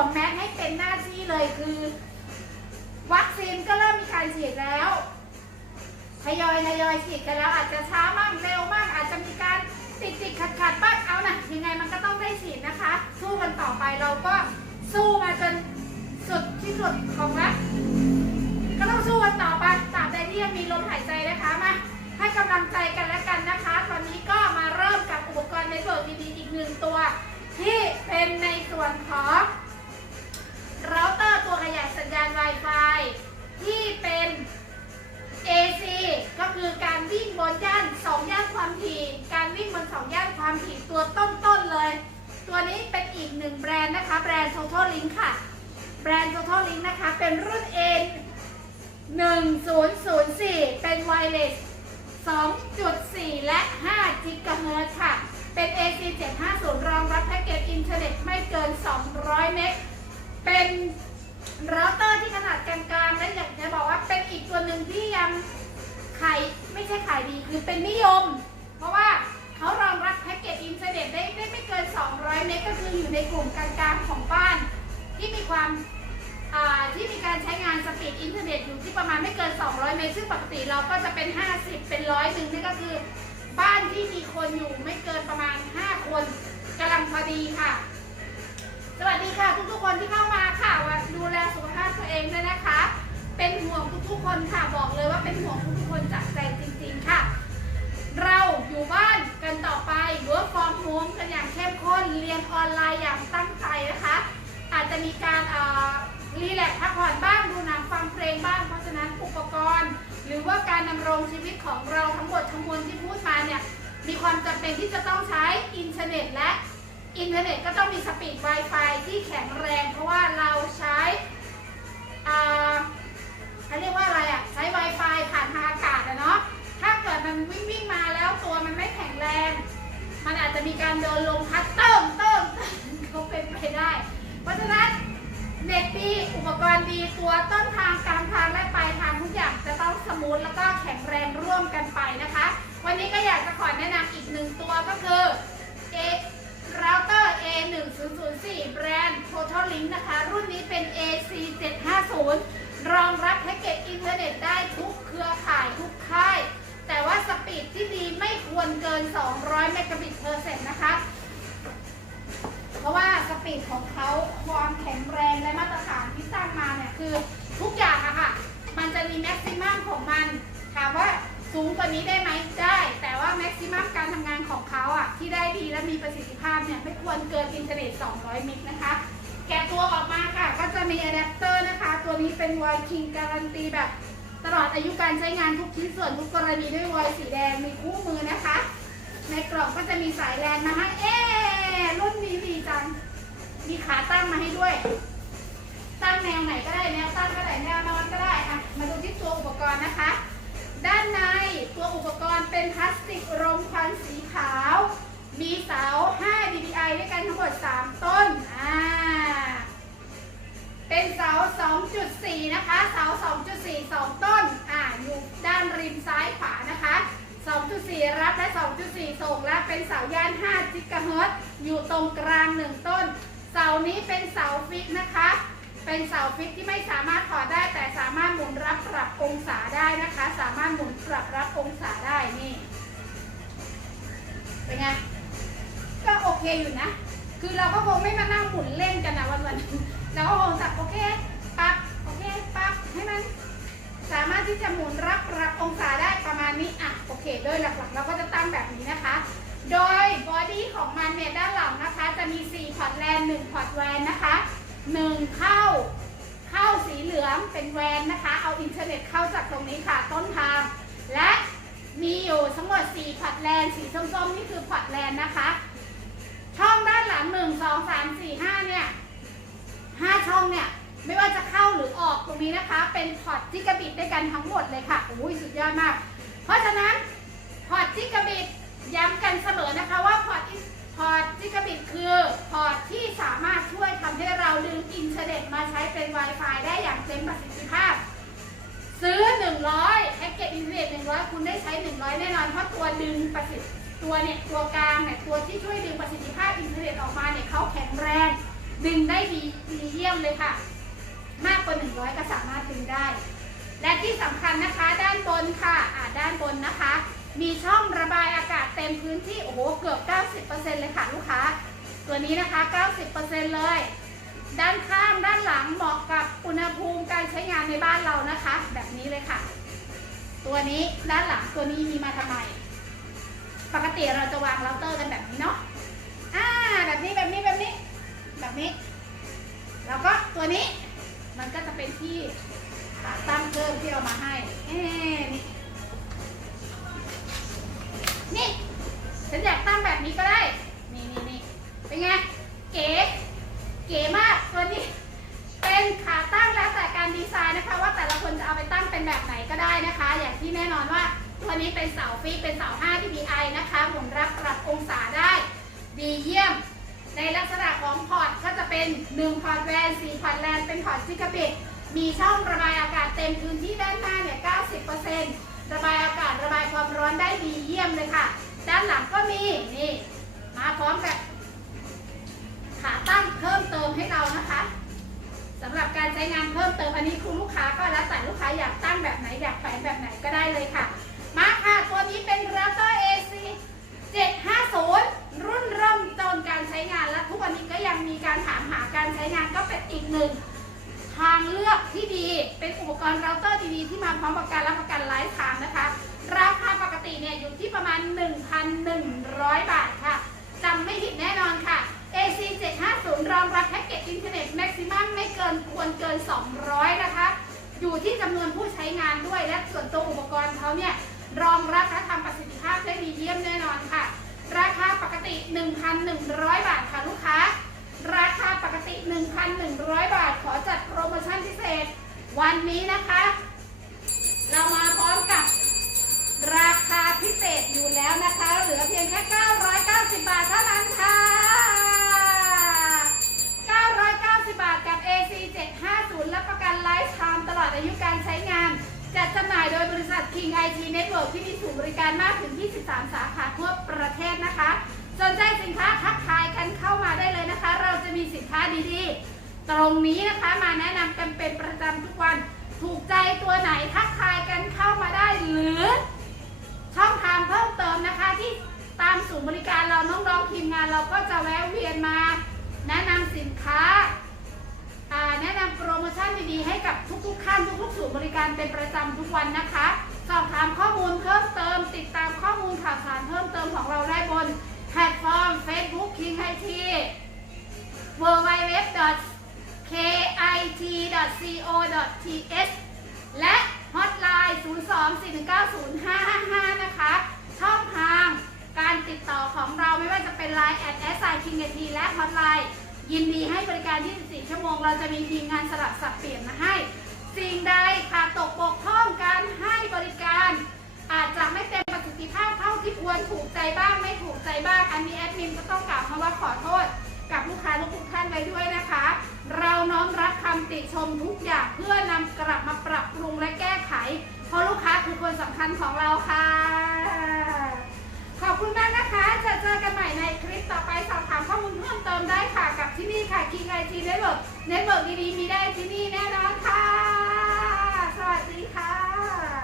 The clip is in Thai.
วมแมสให้เป็นหน้าที่เลยคือ วัคซีนก็เริ่มมีการฉีดแล้วทยอยทยอยฉีดกันแล้วอาจจะช้ามั่งเร็วมั่งอาจจะมีการติดติดขัดขัดบ้างเอานะยังไงมันก็ต้องได้ฉีดนะคะ สู้กันต่อไปเราก็สู้มาจนสุดที่สุดของรัฐก็ต้องสู้กันต่อไปตราบใดที่ยังมีลมหายใจนะคะมาให้กำลังใจกันแล้วกันนะคะ ที่เป็นในส่วนของเราเตอร์ตัวขยายสัญญาณ Wi-Fi ที่เป็น AC ก็คือการวิ่งบนย่าน2ย่านความถี่การวิ่งบน2ย่านความถี่ตัวต้นๆเลย ตัวนี้เป็นอีกหนึ่งแบรนด์นะคะ แบรนด์ Total Link ค่ะ แบรนด์ Total Link นะคะ เป็นรุ่น N 1004 เป็น Wireless 2.4 และ5 GHz ค่ะ เป็น AC 750 รองรับแพ็กเกจอินเทอร์เน็ตไม่เกิน 200 เมก เป็นเราเตอร์ที่ขนาดกลางๆ และอยากจะบอกว่าเป็นอีกตัวหนึ่งที่ยังขายไม่ใช่ขายดีคือเป็นนิยม เพราะว่าเขารองรับแพ็กเกจอินเทอร์เน็ตได้ได้ไม่เกิน 200 เมกก็คืออยู่ในกลุ่มกลางๆ ของบ้าน ที่มีความที่มีการใช้งานสปีดอินเทอร์เน็ตอยู่ที่ประมาณไม่เกิน 200 เมกซึ่งปกติเราก็จะเป็น 50 เป็นร้อยหนึ่งนี่ก็คือ บ้านที่มีคนอยู่ไม่เกินประมาณ 5 คนกำลังพอดีค่ะ สวัสดีค่ะทุกๆคนที่เข้ามาค่ะว่าดูแลสุขภาพตัวเองด้วยนะคะ เป็นห่วงทุกๆคนค่ะบอกเลยว่าเป็นห่วงทุกๆคนจากใจจริงๆค่ะ เราอยู่บ้านกันต่อไป work from home กันอย่างเข้มข้นเรียนออนไลน์อย่างตั้งใจนะคะ อาจจะมีการเอ่อ รีแลกซ์พักผ่อนบ้างดูหนังฟังเพลงบ้างเพราะฉะนั้นอุปกรณ์ หรือว่าการดำรงชีวิตของเราทั้งหมดทั้งมวลที่พูดมาเนี่ยมีความจำเป็นที่จะต้องใช้อินเทอร์เน็ตและอินเทอร์เน็ตก็ต้องมีสปีด Wi-Fi ที่แข็งแรง เพราะว่าเราใช้อ่าเขาเรียกว่าอะไรอะใช้ Wi-Fi ผ่านทางอากาศอะเนาะถ้าเกิดมันวิ่งวิ่งมาแล้วตัวมันไม่แข็งแรง มันอาจจะมีการโดนลม กรณ์ดีตัวต้นทางกลางทางและปลายทางทุกอย่างจะต้องสมูทแล้วก็แข็งแรงร่วมกันไปนะคะ วันนี้ก็อยากจะขอแนะนำอีกหนึ่งตัวก็คือ A เราเตอร์ A1004 แบรนด์ Total Link นะคะ รุ่นนี้เป็น AC750 รองรับแพ็กเกจอินเทอร์เน็ตได้ทุกเครือข่ายทุกค่าย แต่ว่าสปีดที่ดีไม่ควรเกิน 200 เมกะบิตเพอร์เซ็นต์นะคะ เพราะว่าสปีดของเขาความแข็งแรงและมาตรฐาน นี้ได้ไหมได้ แต่ว่าแม็กซิมัมการทำงานของเขาอะที่ได้ดีและมีประสิทธิภาพเนี่ยไม่ควรเกินอินเทอร์เน็ต200เมกนะคะ แกะตัวออกมาค่ะ ก็จะมีอะแดปเตอร์นะคะ ตัวนี้เป็นวอยคิงการันตีแบบตลอดอายุการใช้งานทุกชิ้นส่วนทุกกรณีด้วยวอยสีแดงมีคู่มือนะคะ ในกล่องก็จะมีสายแลนมาให้เอ๊รุ่นนี้ดีจัง มีขาตั้งมาให้ด้วย ตั้งแนวไหนก็ได้แนวตั้งก็ได้แนวนอนก็ได้อะมาดูที่ตัวอุปกรณ์นะคะ 2.4 นะคะ เสา 2.4 2 ต้น อ่า อยู่ด้านริมซ้ายขวานะคะ 2.4 รับและ 2.4 ส่งและเป็นเสาย่าน5จิกะเฮิรตอยู่ตรงกลาง 1 ต้น เสานี้เป็นเสาฟิกนะคะ เป็นเสาฟิกที่ไม่สามารถถอดได้ แต่สามารถหมุนรับปรับองศาได้นะคะ สามารถหมุนปรับรับองศาได้ นี่ เป็นไง ก็โอเคอยู่นะ คือเราก็คงไม่มานั่งหมุนเล่นกันนะวันวันเราก็คงจับโอเค ให้มันสามารถที่จะหมุนรับปรับองศาได้ประมาณนี้อะโอเค โดยหลักๆ เราก็จะตั้งแบบนี้นะคะ โดยบอดี้ของมันเนี่ยด้านหลังนะคะ จะมี 4 พอร์ตแลนด์1พอร์ตแวนนะคะ 1 เข้าเข้าสีเหลืองเป็นแวนนะคะ เอาอินเทอร์เน็ตเข้าจากตรงนี้ค่ะต้นทาง และมีอยู่ทั้งหมด 4 พอร์ตแลนด์สีส้มๆนี่คือพอร์ตแลนด์นะคะ ช่องด้านหลัง 1 2 3 4 5เนี่ย5ช่องเนี่ยไม่ว่าจะ หรือออกตรงนี้นะคะ เป็นพอร์ตจิกะบิตด้วยกันทั้งหมดเลยค่ะโอ้ยสุดยอดมาก เพราะฉะนั้นพอร์ตจิกะบิตย้ำกันเสมอนะคะว่าพอร์ตพอร์ตจิกะบิตคือพอร์ตที่สามารถช่วยทำให้เราดึงอินเทอร์เน็ตมาใช้เป็น Wi-Fi ได้อย่างเต็มประสิทธิภาพ ซื้อ 100แพ็กเกจอินเทอร์เน็ต100 คุณได้ใช้ 100 แน่นอน เพราะตัวดึงประสิทธิตัวเนี่ยตัวกลางเนี่ยตัวที่ช่วยดึงประสิทธิภาพอินเทอร์เน็ตออกมาเนี่ยเขาแข็งแรง ดึงได้ดีดีเยี่ยมเลยค่ะ มากกว่า 100 ก็สามารถดึงได้ และที่สำคัญนะคะด้านบนค่ะอ่าด้านบนนะคะ มีช่องระบายอากาศเต็มพื้นที่โอ้โหเกือบ 90%เลยค่ะลูกค้า ตัวนี้นะคะ 90%เลย ด้านข้างด้านหลังเหมาะกับอุณหภูมิการใช้งานในบ้านเรานะคะ แบบนี้เลยค่ะ ตัวนี้ด้านหลังตัวนี้มีมาทำไม ปกติเราจะวางเราเตอร์กันแบบนี้เนาะอ่าแบบนี้แบบนี้แบบนี้ แบบนี้ แล้วก็ตัวนี้ มันก็จะเป็นที่ตั้งเพิ่มที่เอามาให้ เอ๊นี่นี่ ฉันอยากตั้งแบบนี้ก็ได้ นี่นี่นี่เป็นไง เก๋ เก๋มากตัวนี้ เป็นขาตั้งแล้วแต่การดีไซน์นะคะ ว่าแต่ละคนจะเอาไปตั้งเป็นแบบไหนก็ได้นะคะ อย่างที่แน่นอนว่าตัวนี้เป็นเสาฟิกเป็นเสา5 dpi นะคะหมุนรับปรับองศาได้ ดีเยี่ยม ในลักษณะของพอร์ตก็จะ เป็น 1 พอร์ตแวน4พอร์ตแลนเป็นพอร์ตซิกาบิตมีช่องระบายอากาศเต็มพื้นที่ด้านหน้าเนี่ย 90%ระบายอากาศระบายความร้อนได้ดีเยี่ยมเลยค่ะ ด้านหลังก็มีนี่มาพร้อมกับขาตั้งเพิ่มเติมให้เรานะคะสำหรับการใช้งานเพิ่มเติมอันนี้คุณลูกค้าก็แล้วแต่ลูกค้าอยากตั้งแบบไหนอยากแฝงแบบไหนก็ได้เลยค่ะ มาค่ะตัวนี้เป็น Router AC 750 รุ่น ต้นการใช้งานและทุกวันนี้ก็ยังมีการถามหาการใช้งานก็เป็นอีกหนึ่งทางเลือกที่ดีเป็นอุปกรณ์เราเตอร์ดีๆที่มาพร้อมกับการรับประกันไลฟ์ไทม์นะคะ ราคาปกติเนี่ยอยู่ที่ประมาณ 1,100 บาทค่ะจำไม่ผิดแน่นอนค่ะ AC 750รองรับแพ็กเกจอินเทอร์เน็ตแม็กซิมัมไม่เกินควรเกิน 200 นะคะ อยู่ที่จำนวนผู้ใช้งานด้วยและส่วนตัวอุปกรณ์เขาเนี่ยรองรับและทำประสิทธิภาพได้ดีเยี่ยมแน่นอนค่ะ ติ 1,100 บาทค่ะลูกค้า ราคาปกติ 1,100 บาท ขอจัดโปรโมชั่นพิเศษ วันนี้นะคะ เรามาพร้อมกับราคาพิเศษอยู่แล้วนะคะ เหลือเพียงแค่ 990 บาทเท่านั้นค่ะ 990 บาทกับ AC 750รับประกันไลฟ์ไทม์ตลอดอายุการใช้งาน จัดจำหน่ายโดยบริษัท King IT Network ที่มีศูนย์บริการมากถึง 23 สาขาทั่ว ดีๆตรงนี้นะคะมาแนะนำกันเป็นประจำทุกวัน ถูกใจตัวไหนทักทายกันเข้ามาได้หรือ ช่องทางเพิ่มเติมนะคะที่ตามศูนย์บริการเราน้องๆทีมงานเราก็จะแวะเวียนมา แนะนำสินค้าอ่าแนะนำโปรโมชั่นดีๆให้กับทุกๆขั้นทุกๆศูนย์บริการเป็นประจำทุกวันนะคะ สอบถามข้อมูลเพิ่มเติม ติดตามข้อมูลข่าวสารเพิ่มเติมของเราได้บนแพลตฟอร์ม Facebook King IT w w w kit.co.th และฮอตไลน์ 024190555 นะคะ ช่องทางการติดต่อของเราไม่ว่าจะเป็น Line แอดแอสไซคิงเทีและฮอตไลน์ยินดีให้บริการ 24 ชั่วโมง เราจะมีทีมงานสลับสับเปลี่ยนมาให้ สิ่งใดขาดตกบกพร่องการให้บริการ อาจจะไม่เต็มประสิทธิภาพเท่าที่ควรถูกใจบ้างไม่ถูกใจบ้าง อันนี้แอดมินก็ต้องกล่าวคำว่าขอโทษ กับลูกค้าทุกท่านไว้ด้วยนะคะ เราน้อมรับคำติชมทุกอย่างเพื่อนำกลับมาปรับปรุงและแก้ไข เพราะลูกค้าคือคนสำคัญของเราค่ะ ขอบคุณมากนะคะ จะเจอกันใหม่ในคลิปต่อไปสอบถามข้อมูลเพิ่มเติมได้ค่ะกับที่นี่ค่ะกิงไอจีเน็ตเวิร์กเน็ตเวิร์กดีๆมีได้ที่นี่แน่นอนค่ะ สวัสดีค่ะ